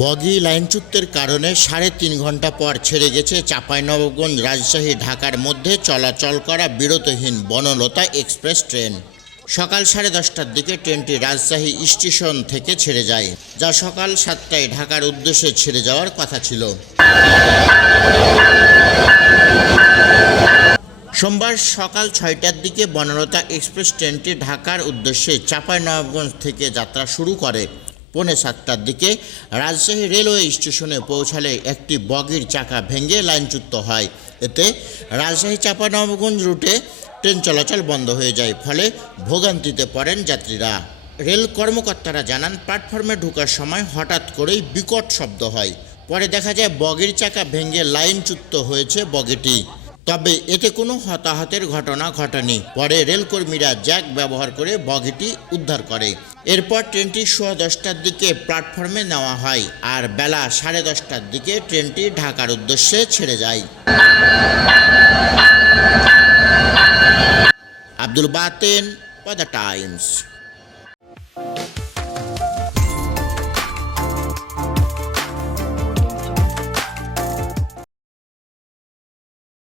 বগি লাইনচ্যুতের কারণে সাড়ে তিন ঘণ্টা পর ছেড়ে গেছে চাঁপাইনবাবগঞ্জ রাজশাহী ঢাকার মধ্যে চলাচল করা বিরতহীন বনলতা এক্সপ্রেস ট্রেন। সকাল সাড়ে দশটার দিকে ট্রেনটি রাজশাহী স্টেশন থেকে ছেড়ে যায়, যা সকাল সাতটায় ঢাকার উদ্দেশ্যে ছেড়ে যাওয়ার কথা ছিল। সোমবার সকাল ছয়টার দিকে বনলতা এক্সপ্রেস ট্রেনটি ঢাকার উদ্দেশ্যে চাঁপাইনবাবগঞ্জ থেকে যাত্রা শুরু করে। পৌনে সাতটার দিকে রাজশাহী রেলওয়ে স্টেশনে পৌঁছালে একটি বগির চাকা ভেঙে লাইনচ্যুত হয়। এতে রাজশাহী চাঁপাইনবাবগঞ্জ রুটে ট্রেন চলাচল বন্ধ হয়ে যায়, ফলে ভোগান্তিতে পড়েন যাত্রীরা। রেল কর্মকর্তারা জানান, প্ল্যাটফর্মে ঢোকার সময় হঠাৎ করেই বিকট শব্দ হয়। পরে দেখা যায়, বগির চাকা ভেঙে লাইনচ্যুত হয়েছে বগিটি। তবে এতে কোনো হতাহতের ঘটনা ঘটেনি। পরে রেলকর্মীরা জ্যাক ব্যবহার করে বগিটি উদ্ধার করে। এরপর ট্রেনটি সোয়া দশটার দিকে প্ল্যাটফর্মে নেওয়া হয় আর বেলা সাড়ে দশটার দিকে ট্রেনটি ঢাকার উদ্দেশ্যে ছেড়ে যায়। Abdul Baten the Times